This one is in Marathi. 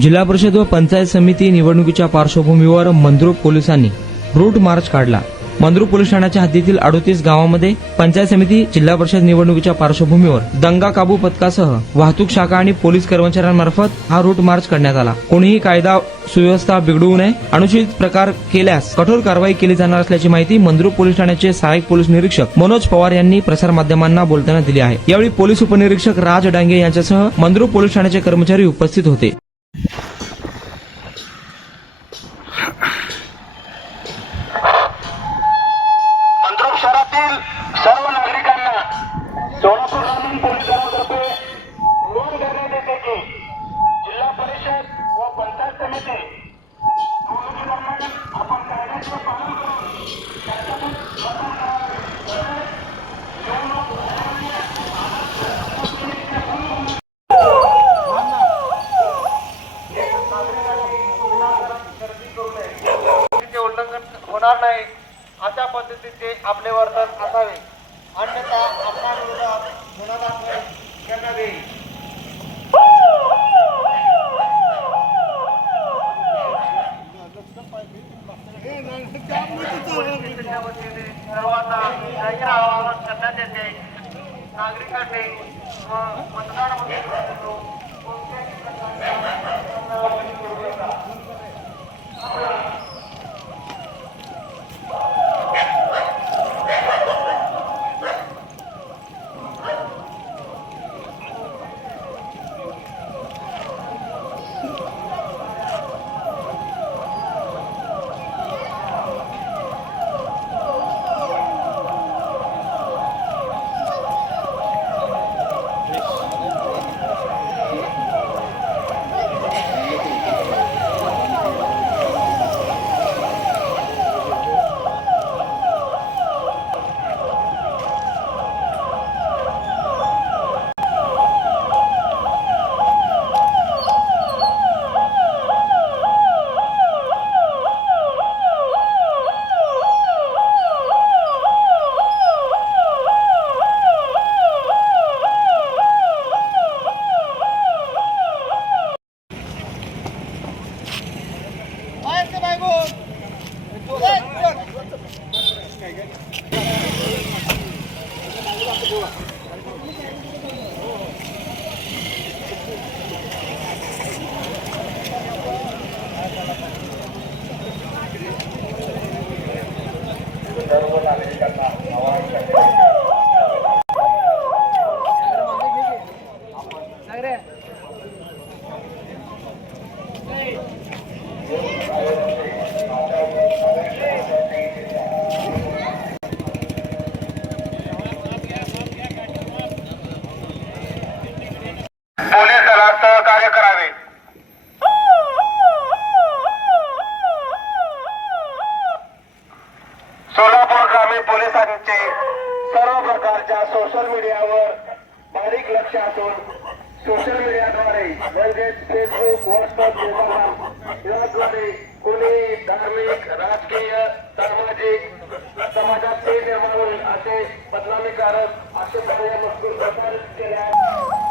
जिल्हा परिषद व पंचायत समिती निवडणुकीच्या पार्श्वभूमीवर मंद्रुप पोलिसांनी रूट मार्च काढला। मंद्रुप पोलीस ठाण्याच्या हद्दीतील 38 गावांमध्ये पंचायत समिती जिल्हा परिषद निवडणुकीच्या पार्श्वभूमीवर दंगा काबू पथकासह वाहतूक शाखा आणि पोलीस कर्मचाऱ्यांमार्फत हा रूट मार्च करण्यात आला। कोणीही कायदा सुव्यवस्था बिघडवू नये, अनुचित प्रकार केल्यास कठोर कारवाई केली जाणार असल्याची माहिती मंद्रुप पोलीस ठाण्याचे सहाय्यक पोलीस निरीक्षक मनोज पवार यांनी प्रसारमाध्यमांना बोलताना दिली आहे। यावेळी पोलीस उपनिरीक्षक राज डांगे यांच्यासह मंद्रुप पोलीस ठाण्याचे कर्मचारी उपस्थित होते। मंद्रुप शहरातील सर्व नागरिकांना सोलापूर ग्रामीण पोलिसांतर्फे नोंद करण्यात येते की जिल्हा परिषद व पंचायत समिती निवडणुकीदरम्यान आपण कायद्याचे पालन करून त्याच्यातून मतदान करावे। उल्लंघन होणार नाही अशा पद्धतीचे आपले वर्तन असावे, अन्यथा आपल्या विरोधात गुन्हा दाखल करण्यात येईल। सर्वांना जाहीर आवाहन करण्यात येते, नागरिकांनी व मतदारांमध्ये सर्व नागरिकांना आवाहन करण्यात पोलिसांना सहकार्य करावे। सोलापूर ग्रामीण पोलिसांचे सर्व प्रकारच्या सोशल मीडियावर बारीक लक्ष असून सोशल मीडियाद्वारे म्हणजेच फेसबुक, व्हॉट्सअप, इंस्टाग्राम याद्वारे कोणी धार्मिक, राजकीय, सामाजिक समाजात ते निर्माण होईल असे बदनामीकारक असे पर्याय मजकूर प्रसारित केले